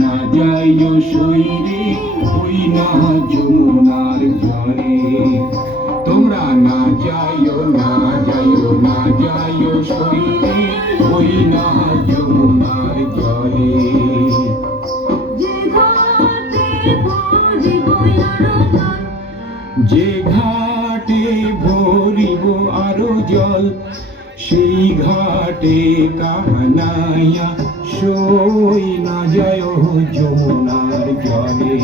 না যাইও সইরে ওই না যমুনার জলে। তোমরা না যাইও না যাইও না যাইও সইরে ওই না যমুনার জলে। যে ঘাটে ভরিব আরো জল সেই ঘাটে কাহানাইয়া সই না যায় যমুনার জলে।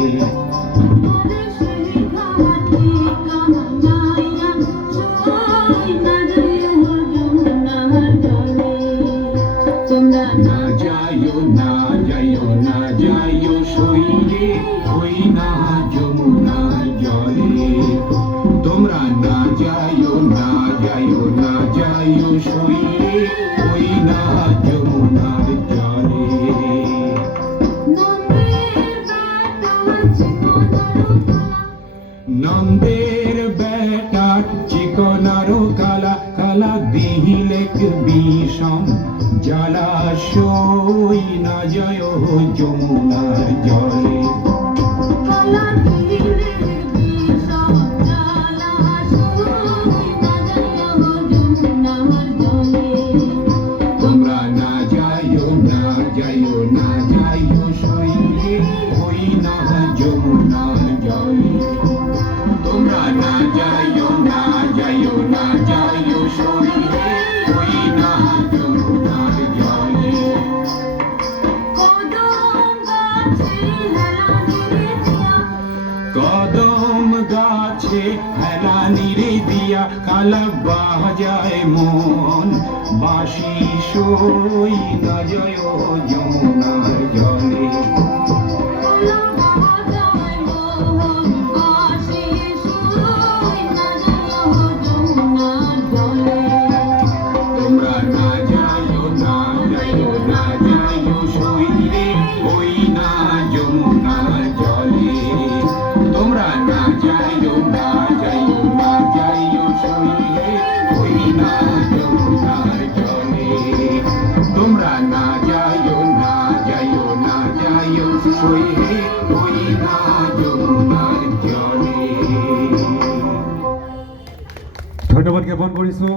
না যাইও না যাইও না যাইও সইরে ওই না যমুনার জলে। তোমরা না যাইও না যাইও না যাইও সইরে ওই না যমুনার জলে। নন্দের বেটা চিকনারো কালা কালা দিহিলেক বিষম জলাশয় না যায় যমুনার জলে। তোমরা না যাইও না যাইও না যাইও সইরে ওই না যমুনার জলে। তোমরা না যাইও না যাইও না যাইও সইরে ওই না যমুনার জলে। কদম গাছে হেলানিরে দিয়া কালা বাজায় মন বাঁশি সই না যায় যমুনার জলে। তোমরা না যাইও না যাইও না যাইও সইরে ওই না যমুনার জলে। তোমরা না যাইও না যাইও না যাইও সইরে ওই না যমুনার জলে। তোমরা না যাইও না যাইও না যাইও সইরে ওই না যমুনার জলে। ধন্যবাদ জ্ঞাপন কৰিছোঁ।